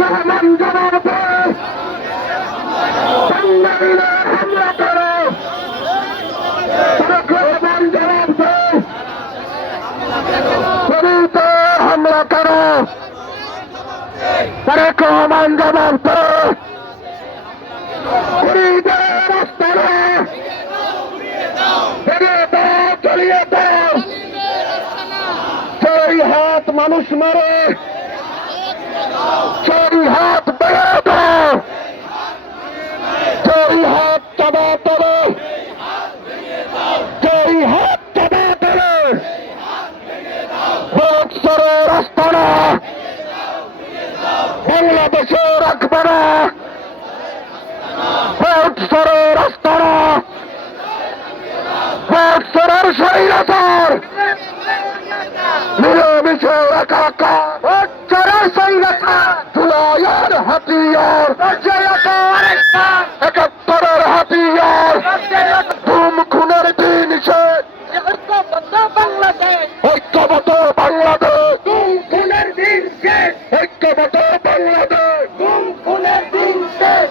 রহমান জবাব দে, বাঙালিরা হামলা করো, তারেক রহমান জবাব দে, পুরীতে হামলা করো, তারেক রহমান জবাব দে, পুরীতে রাস্তারা ভেঙে দাও, চলিয়ে দাও, সেই হাত মানুষ মারে, সেই হাত বেড়ে দাও, সেই হাত চাঁদা তোলে, সেই হাত চাঁদা তোলে, বৎসরে রাস্তা না বাংলাদেশে রাখবে না, বৎসরে রাস্তা না বৎসরের স্বৈরাচার মিলেমিশে একাকার, বৎসরের স্বৈরাচার জুলাইয়ের হাতিয়ার, ৭১-এর হাতিয়ার, গুম খুনের দিন শেষ, ঐক্যবদ্ধ বাংলাদেশ, ঐক্যবদ্ধ বাংলাদেশ, গুম খুনের দিন শেষ, ঐক্যবদ্ধ বাংলাদেশ, গুম খুনের দিন শেষ,